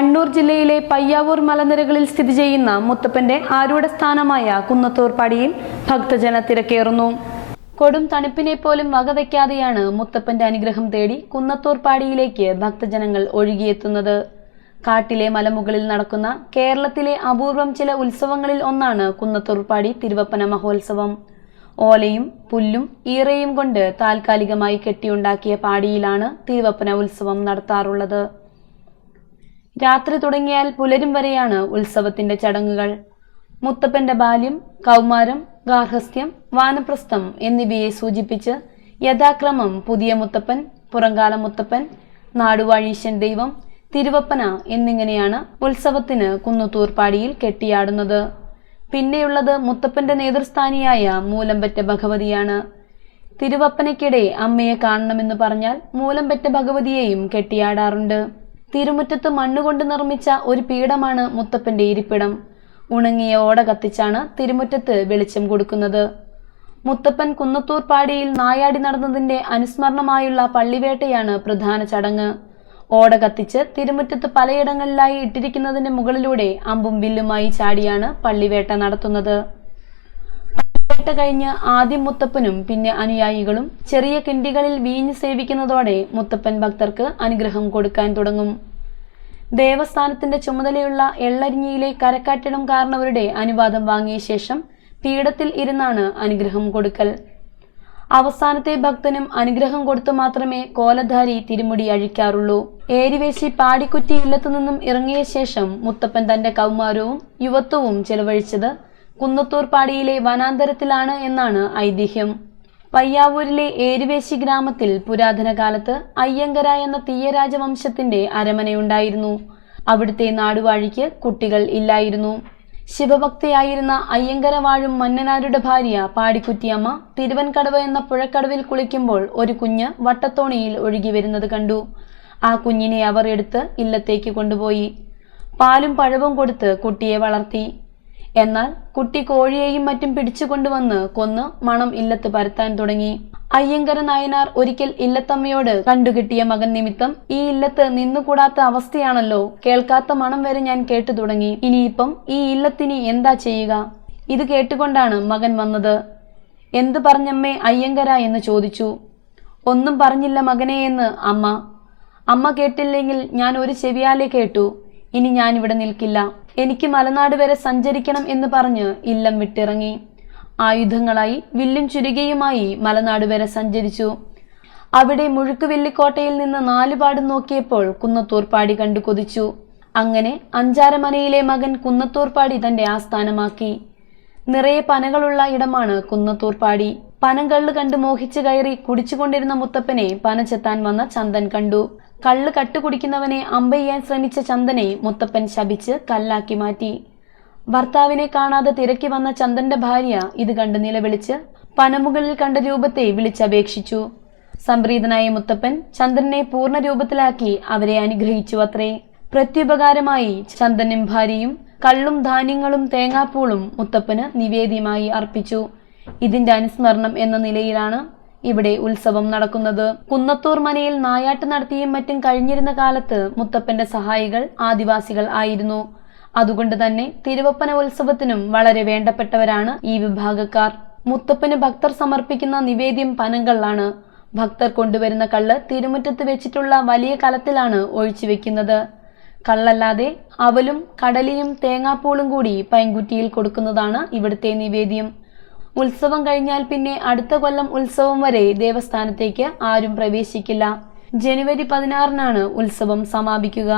കണ്ണൂർ ജില്ലയിലെ പയ്യാവൂർ മലനിരകളിൽ സ്ഥിതി ചെയ്യുന്ന മുത്തപ്പന്റെ ആരൂഢ സ്ഥാനമായ കുന്നത്തൂർപ്പാടിയിൽ ഭക്തജന തിരക്കേറുന്നു. കൊടും തണുപ്പിനെ പോലും വകവയ്ക്കാതെയാണ് മുത്തപ്പന്റെ അനുഗ്രഹം തേടി കുന്നത്തൂർപ്പാടിയിലേക്ക് ഭക്തജനങ്ങൾ ഒഴുകിയെത്തുന്നത്. കാട്ടിലെ മലമുകളിൽ നടക്കുന്ന കേരളത്തിലെ അപൂർവം ചില ഉത്സവങ്ങളിൽ ഒന്നാണ് കുന്നത്തൂർപ്പാടി തിരുവപ്പന മഹോത്സവം. ഓലയും പുല്ലും ഈറയും കൊണ്ട് താൽക്കാലികമായി കെട്ടിയുണ്ടാക്കിയ പാടിയിലാണ് തിരുവപ്പന ഉത്സവം നടത്താറുള്ളത്. രാത്രി തുടങ്ങിയാൽ പുലരും വരെയാണ് ഉത്സവത്തിന്റെ ചടങ്ങുകൾ. മുത്തപ്പന്റെ ബാല്യം കൗമാരം ഗാർഹസ്ഥ്യം വാനപ്രസ്ഥം എന്നിവയെ സൂചിപ്പിച്ച് യഥാക്രമം പുതിയ മുത്തപ്പൻ പുറങ്കാല മുത്തപ്പൻ നാടുവാഴീശൻ ദൈവം തിരുവപ്പന എന്നിങ്ങനെയാണ് ഉത്സവത്തിന് കുന്നുത്തൂർപ്പാടിയിൽ കെട്ടിയാടുന്നത്. പിന്നെയുള്ളത് മുത്തപ്പന്റെ നേതൃസ്ഥാനിയായ മൂലമ്പറ്റ ഭഗവതിയാണ്. തിരുവപ്പനയ്ക്കിടെ അമ്മയെ കാണണമെന്ന് പറഞ്ഞാൽ മൂലമ്പറ്റ ഭഗവതിയെയും കെട്ടിയാടാറുണ്ട്. തിരുമുറ്റത്ത് മണ്ണുകൊണ്ട് നിർമ്മിച്ച ഒരു പീഠമാണ് മുത്തപ്പന്റെ ഇരിപ്പിടം. ഉണങ്ങിയ ഓട കത്തിച്ചാണ് തിരുമുറ്റത്ത് വെളിച്ചം കൊടുക്കുന്നത്. മുത്തപ്പൻ കുന്നത്തൂർ പാടിയിൽ നായാടി നടന്നതിന്റെ അനുസ്മരണമായുള്ള പള്ളിവേട്ടയാണ് പ്രധാന ചടങ്ങ്. ഓട കത്തിച്ച് തിരുമുറ്റത്ത് പലയിടങ്ങളിലായി ഇട്ടിരിക്കുന്നതിന്റെ മുകളിലൂടെ അമ്പും വില്ലുമായി ചാടിയാണ് പള്ളിവേട്ട നടത്തുന്നത്. വേട്ട കഴിഞ്ഞ് ആദ്യം മുത്തപ്പനും പിന്നെ അനുയായികളും ചെറിയ കിണ്ടികളിൽ വീഞ്ഞ് സേവിക്കുന്നതോടെ മുത്തപ്പൻ ഭക്തർക്ക് അനുഗ്രഹം കൊടുക്കാൻ തുടങ്ങും. ദേവസ്ഥാനത്തിന്റെ ചുമതലയുള്ള എള്ളരിഞ്ഞിയിലെ കരക്കാട്ടിടം കാരണവരുടെ അനുവാദം വാങ്ങിയ ശേഷം പീഠത്തിൽ ഇരുന്നാണ് അനുഗ്രഹം കൊടുക്കൽ. അവസാനത്തെ ഭക്തനും അനുഗ്രഹം കൊടുത്തു മാത്രമേ കോലധാരി തിരുമുടി അഴിക്കാറുള്ളൂ. ഏരിവേശി പാടിക്കുറ്റി ഇല്ലത്തുനിന്നും ഇറങ്ങിയ ശേഷം മുത്തപ്പൻ തന്റെ കൗമാരവും യുവത്വവും ചെലവഴിച്ചത് കുന്നത്തൂർ പാടിയിലെ വനാന്തരത്തിലാണ് എന്നാണ് ഐതിഹ്യം. പയ്യാവൂരിലെ ഏരുവേശി ഗ്രാമത്തിൽ പുരാതന കാലത്ത് അയ്യങ്കര എന്ന തീയരാജവംശത്തിന്റെ അരമനയുണ്ടായിരുന്നു. അവിടുത്തെ നാടുവാഴിക്ക് കുട്ടികൾ ഇല്ലായിരുന്നു. ശിവഭക്തയായിരുന്ന അയ്യങ്കര വാഴും മന്നനാരുടെ ഭാര്യ പാടിക്കുറ്റിയമ്മ തിരുവൻകടവ് എന്ന പുഴക്കടവിൽ കുളിക്കുമ്പോൾ ഒരു കുഞ്ഞ് വട്ടത്തോണിയിൽ ഒഴുകി വരുന്നത് കണ്ടു. ആ കുഞ്ഞിനെ അവർ എടുത്ത് ഇല്ലത്തേക്ക് കൊണ്ടുപോയി. പാലും പഴവും കൊടുത്ത് കുട്ടിയെ വളർത്തി. എന്നാൽ കുട്ടി കോഴിയെയും മറ്റും പിടിച്ചുകൊണ്ടുവന്ന് കൊന്ന് മണം ഇല്ലത്ത് പരത്താൻ തുടങ്ങി. അയ്യങ്കര നായനാർ ഒരിക്കൽ ഇല്ലത്തമ്മയോട് കണ്ടുകിട്ടിയ മകൻ നിമിത്തം ഈ ഇല്ലത്ത് നിന്നുകൂടാത്ത അവസ്ഥയാണല്ലോ. കേൾക്കാത്ത മണം വരെ ഞാൻ കേട്ടു തുടങ്ങി. ഇനിയിപ്പം ഈ ഇല്ലത്തിനി എന്താ ചെയ്യുക? ഇത് കേട്ടുകൊണ്ടാണ് മകൻ വന്നത്. എന്തു പറഞ്ഞമ്മേ അയ്യങ്കര എന്ന് ചോദിച്ചു. ഒന്നും പറഞ്ഞില്ല മകനെ എന്ന് അമ്മ. അമ്മ കേട്ടില്ലെങ്കിൽ ഞാൻ ഒരു ചെവിയാലെ കേട്ടു. ഇനി ഞാൻ ഇവിടെ നിൽക്കില്ല. എനിക്ക് മലനാട് വരെ സഞ്ചരിക്കണം എന്ന് പറഞ്ഞ് ഇല്ലം വിട്ടിറങ്ങി. ആയുധങ്ങളായി വില്ലും ചുരുകയുമായി മലനാട് വരെ സഞ്ചരിച്ചു. അവിടെ മുഴുക്കുവെല്ലിക്കോട്ടയിൽ നിന്ന് നാലുപാടും നോക്കിയപ്പോൾ കുന്നത്തൂർപ്പാടി കണ്ടു കൊതിച്ചു. അങ്ങനെ അഞ്ചാരമനയിലെ മകൻ കുന്നത്തൂർപ്പാടി തന്റെ ആസ്ഥാനമാക്കി. നിറയെ പനകളുള്ള ഇടമാണ് കുന്നത്തൂർപ്പാടി പനം കള്ളു കണ്ട് മോഹിച്ചു കയറി കുടിച്ചുകൊണ്ടിരുന്ന മുത്തപ്പനെ പന ചെത്താൻ വന്ന ചന്ദൻ കണ്ടു. കള്ള് കട്ടുകുടിക്കുന്നവനെ അമ്പെയ്യാൻ ശ്രമിച്ച ചന്ദനെ മുത്തപ്പൻ ശപിച്ച് കല്ലാക്കി മാറ്റി. ഭർത്താവിനെ കാണാതെ തിരക്കി വന്ന ചന്ദന്റെ ഭാര്യ ഇത് കണ്ട് നിലവിളിച്ച് പനമുകളിൽ കണ്ട രൂപത്തെ വിളിച്ചപേക്ഷിച്ചു. സംപ്രീതനായ മുത്തപ്പൻ ചന്ദ്രനെ പൂർണ രൂപത്തിലാക്കി അവരെ അനുഗ്രഹിച്ചു അത്രേ. പ്രത്യുപകാരമായി ചന്ദനും ഭാര്യയും കള്ളും ധാന്യങ്ങളും തേങ്ങാപ്പൂളും മുത്തപ്പന് നിവേദ്യമായി അർപ്പിച്ചു. ഇതിന്റെ അനുസ്മരണം എന്ന നിലയിലാണ് ഇവിടെ ഉത്സവം നടക്കുന്നത്. കുന്നത്തൂർ മനയിൽ നായാട്ട് നടത്തിയും മറ്റും കഴിഞ്ഞിരുന്ന കാലത്ത് മുത്തപ്പന്റെ സഹായികൾ ആദിവാസികൾ ആയിരുന്നു. അതുകൊണ്ട് തന്നെ തിരുവപ്പന ഉത്സവത്തിനും വളരെ വേണ്ടപ്പെട്ടവരാണ് ഈ വിഭാഗക്കാർ. മുത്തപ്പന് ഭക്തർ സമർപ്പിക്കുന്ന നിവേദ്യം പനങ്കള്ളാണ്. ഭക്തർ കൊണ്ടുവരുന്ന കള്ള് തിരുമുറ്റത്ത് വെച്ചിട്ടുള്ള വലിയ കലത്തിലാണ് ഒഴിച്ചു വെക്കുന്നത്. കള്ളല്ലാതെ അവലും കടലിയും തേങ്ങാപ്പൂളും കൂടി പൈൻകുറ്റിയിൽ കൊടുക്കുന്നതാണ് ഇവിടുത്തെ നിവേദ്യം. ഉത്സവം കഴിഞ്ഞാൽ പിന്നെ അടുത്ത കൊല്ലം ഉത്സവം വരെ ദേവസ്ഥാനത്തേക്ക് ആരും പ്രവേശിക്കില്ല. ജനുവരി പതിനാറിനാണ് ഉത്സവം സമാപിക്കുക.